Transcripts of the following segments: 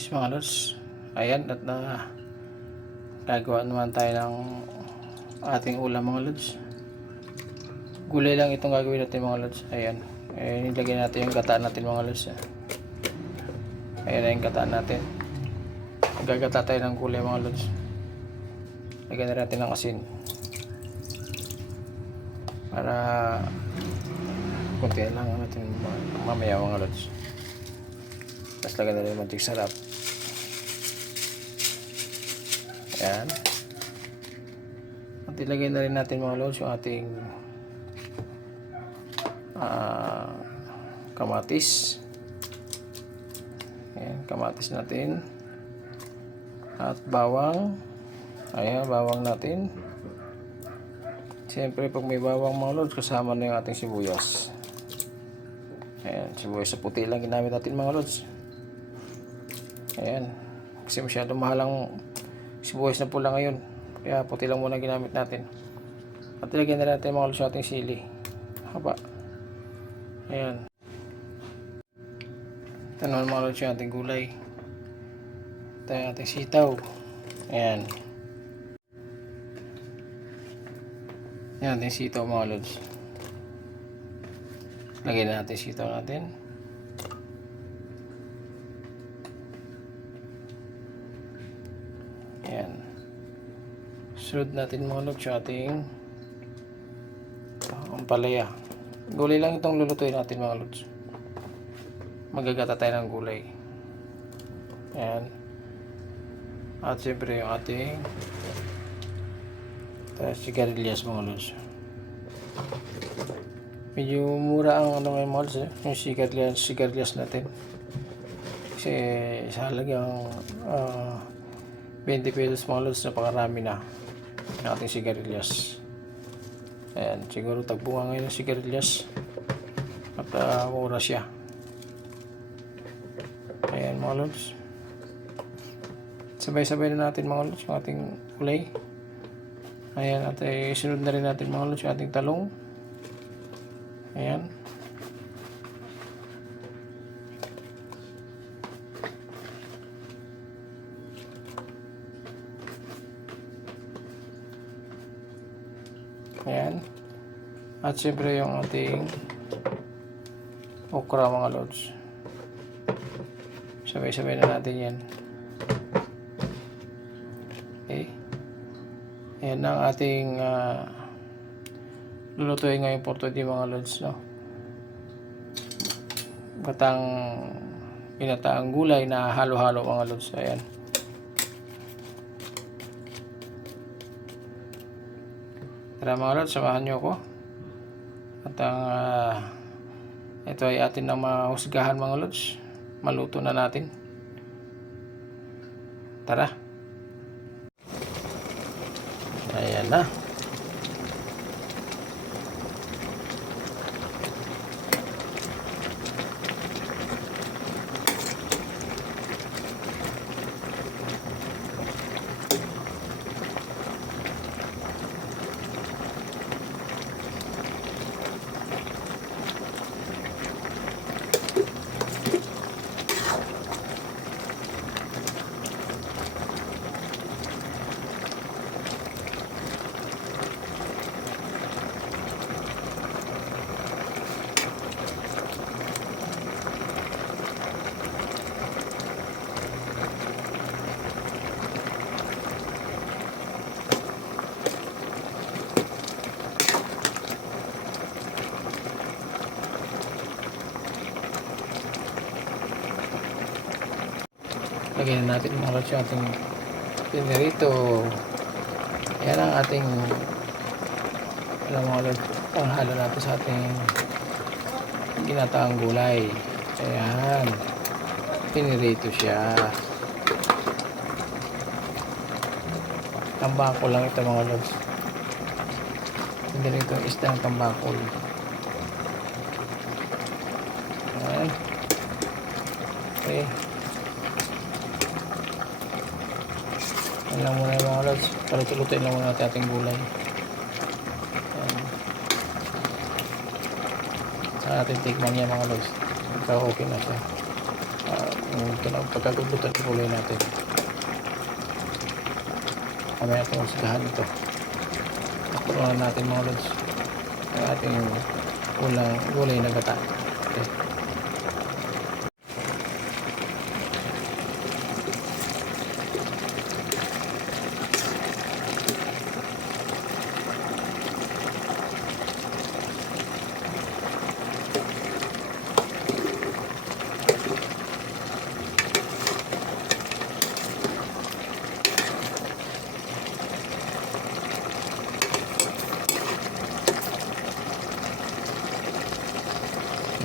Yes mga lods, ayan at gagawa naman tayo ng ating ulam mga lods. Gulay lang itong gagawin natin mga lods. Ayan, nilagay natin yung gata natin mga lods. Ayan na yung gata natin. Gagata tayo ng gulay mga lods. Lagyan na natin ng asin para kunti lang natin mamaya mga lods. Tapos lagyan na rin yung mantika sarap. Ayan. At ilagay na rin natin mga lods yung ating kamatis. Ayan, kamatis natin. At bawang. Ayan, bawang natin. Siyempre pag may bawang mga lods, kasama na yung ating sibuyas. Ayan, sibuyas sa puti lang ginamit natin mga lods. Ayan. Kasi masyadong mahal ang sibuyas na pula ngayon. Kaya puti lang muna ginamit natin. At ilagyan na natin mga lods ating sili. Haba. Ayan. Ito naman mga lods yung ating gulay. Ito yung ating sitaw. Ayan. Ayan ating sitaw mga lods. Lagyan na natin sitaw natin. Ayan. Sunod natin mga lods yung ating ampalaya. Gulay lang itong lulutuin natin mga lods. Magagata tayo ng gulay. Ayan. At siyempre yung ating sigarilyas mga lods. Medyo mura ang ano ngayon mga lods, yung sigarilyas natin. Kasi sa halagang 20 pesos mga lods, napakarami na yung ating sigarilyas. Ayan, siguro tagbunga ngayon ng sigarilyas at mura siya. Ayan mga lods, sabay-sabay na natin mga lods yung ating gulay. Ayan, at isunod na rin natin mga lods yung ating talong. Ayan. Ayan. At siyempre yung ating okra mga lods. Sabay-sabay na natin yan. Okay. Ayan ang ating lulutuin ngayon for today mga lods, no? Ginataang gulay na halo-halo mga lods. Ayan. Tara mga lods, samahan nyo ako. At ito ay atin na mahusgahan mga lods. Maluto na natin. Tara. Ayan na. Lagyan na natin mga lods yung ating pinirito. Ayan ang ating mga lods, panghalo natin sa ating ginataang gulay. Ayan, pinirito siya. Tambakol lang ito mga lods. Pinirito ang isdang tambakol. Ayan. Okay. Yan lang muna yung mga lods. Paluto-lutuin lang muna natin ating gulay. Sa ating tikman niya mga lods. Okay na siya. Ito na ang pagkagugutan ng kulay natin. Mamaya ito magsigahan ito. Nakulonan natin mga lods. Ang ating ulang gulay na gata. Okay.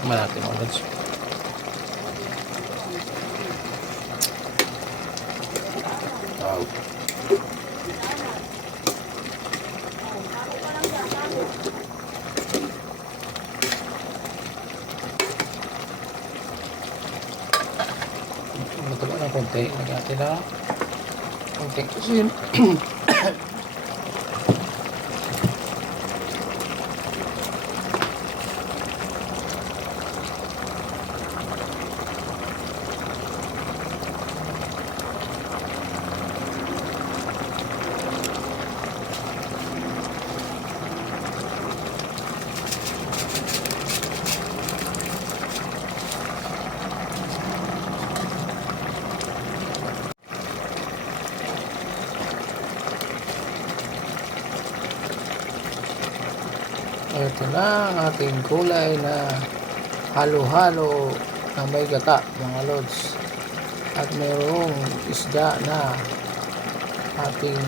Tikman natin mga lods. Wow. Mataba ng konti. Lagyan natin na konting asin. Ito na ang ating gulay na halo-halo na may gata mga lods. At mayroong isda na ating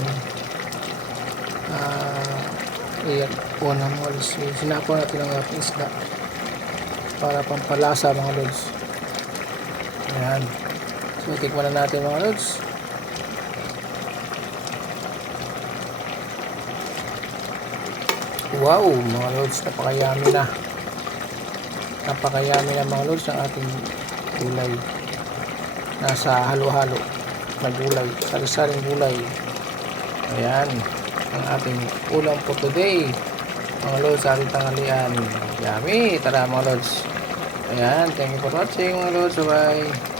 iyan ng mga lods. Sinapo natin ang ating isda para pampalasa mga lods. Ayan. So tikman na natin mga lods. Wow mga lods, napakayami na. Napakayami na mga lods ang ating gulay. Nasa halo-halo na gulay, sari-saring gulay. Ayan, ang ating ulam for today. Mga lods, sa ating tanghalian. Yummy! Tara mga lods. Ayan, thank you for watching mga lods. Bye-bye.